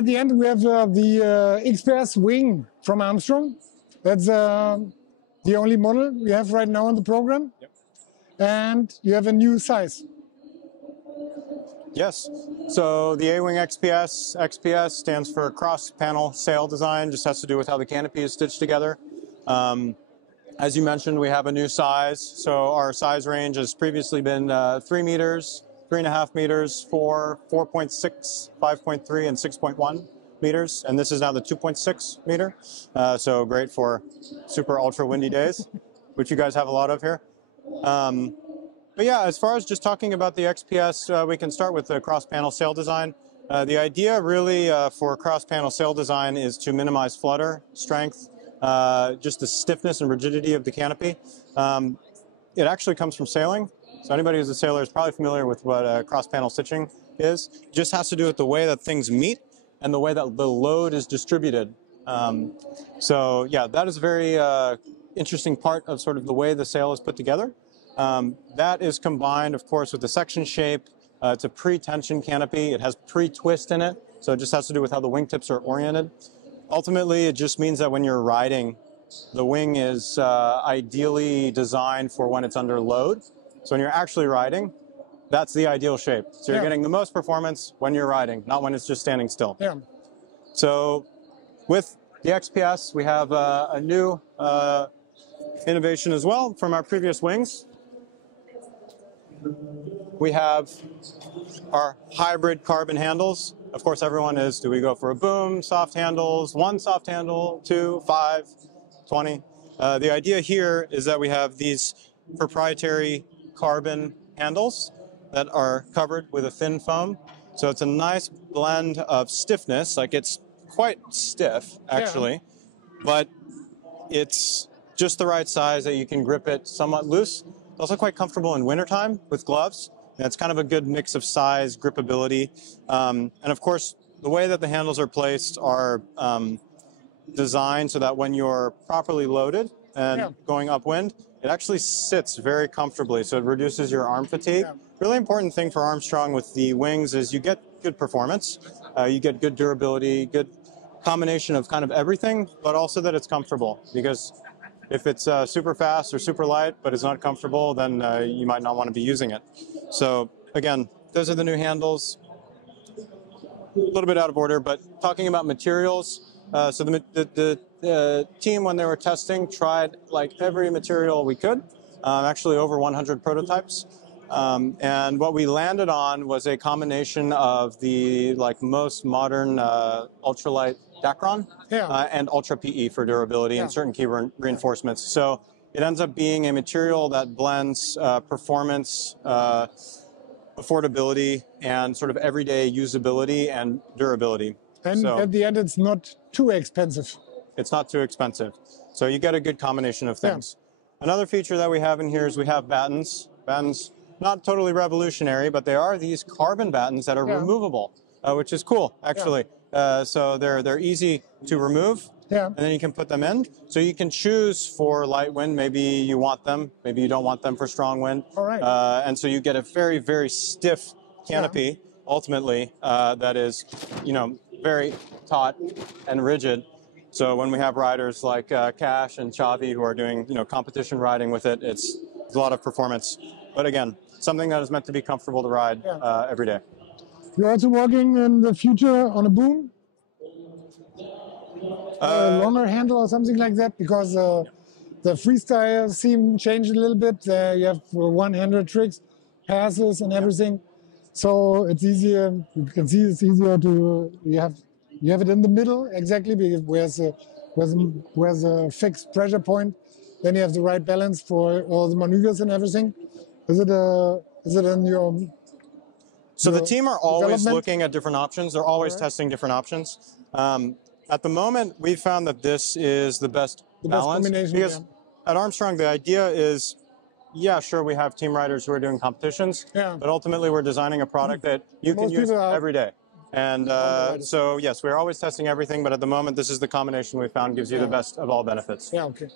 at the end, we have the XPS Wing from Armstrong. That's the only model we have right now in the program. Yep. And you have a new size. Yes. So the Awing XPS, XPS stands for cross-panel sail design, just has to do with how the canopy is stitched together. As you mentioned, we have a new size. So our size range has previously been 3 meters, 3.5 meters, 4, 4.6, 5.3, and 6.1 meters. And this is now the 2.6 meter. So great for super ultra windy days, which you guys have a lot of here. But yeah, as far as just talking about the XPS, we can start with the cross-panel sail design. The idea really for cross-panel sail design is to minimize flutter, strength, just the stiffness and rigidity of the canopy. It actually comes from sailing. So anybody who's a sailor is probably familiar with what cross-panel stitching is. It just has to do with the way that things meet and the way that the load is distributed. So yeah, that is a very interesting part of sort of the way the sail is put together. That is combined, of course, with the section shape. It's a pre-tension canopy. It has pre-twist in it, so it just has to do with how the wingtips are oriented. Ultimately, it just means that when you're riding, the wing is ideally designed for when it's under load. So when you're actually riding, that's the ideal shape. So you're getting the most performance when you're riding, not when it's just standing still. Yeah. So with the XPS, we have a new innovation as well from our previous wings. We have our hybrid carbon handles. Of course, everyone is, do we go for a boom, soft handles, 1 soft handle, 2, 5, 20? The idea here is that we have these proprietary carbon handles that are covered with a thin foam. So it's a nice blend of stiffness, like it's quite stiff actually, but it's just the right size that you can grip it somewhat loose. It's also quite comfortable in wintertime with gloves. And it's kind of a good mix of size, gripability. And of course, the way that the handles are placed are designed so that when you're properly loaded and going upwind, it actually sits very comfortably. So it reduces your arm fatigue. Really important thing for Armstrong with the wings is you get good performance. You get good durability, good combination of kind of everything, but also that it's comfortable. Because if it's super fast or super light, but it's not comfortable, then you might not want to be using it. So again, those are the new handles. A little bit out of order, but talking about materials. So the team, when they were testing, tried like every material we could, actually over 100 prototypes. And what we landed on was a combination of the most modern ultralight Dacron and Ultra PE for durability and certain key reinforcements. So it ends up being a material that blends performance, affordability, and sort of everyday usability and durability. And so, at the end, it's not too expensive. It's not too expensive. So you get a good combination of things. Another feature that we have in here is we have battens. Battens, not totally revolutionary, but they are these carbon battens that are removable, which is cool, actually. So they're easy to remove, and then you can put them in. So you can choose for light wind. Maybe you want them. Maybe you don't want them for strong wind. All right. And so you get a very, very stiff canopy, ultimately, that is, very taut and rigid. So when we have riders like Cash and Chavi who are doing, competition riding with it, it's a lot of performance. But again, something that is meant to be comfortable to ride every day. You're also working in the future on a boom? A longer handle or something like that? Because the freestyle seam changed a little bit. You have one-handed tricks, passes and everything. So it's easier, you can see it's easier to, you have it in the middle exactly, where's a fixed pressure point. Then you have the right balance for all the maneuvers and everything. Is it in your... So the team are always looking at different options. They're always testing different options. At the moment, we've found that this is the best balance. Because at Armstrong, the idea is, sure, we have team riders who are doing competitions, but ultimately we're designing a product that you can use every day. And so, yes, we're always testing everything, but at the moment, this is the combination we found gives you the best of all benefits. Yeah, okay.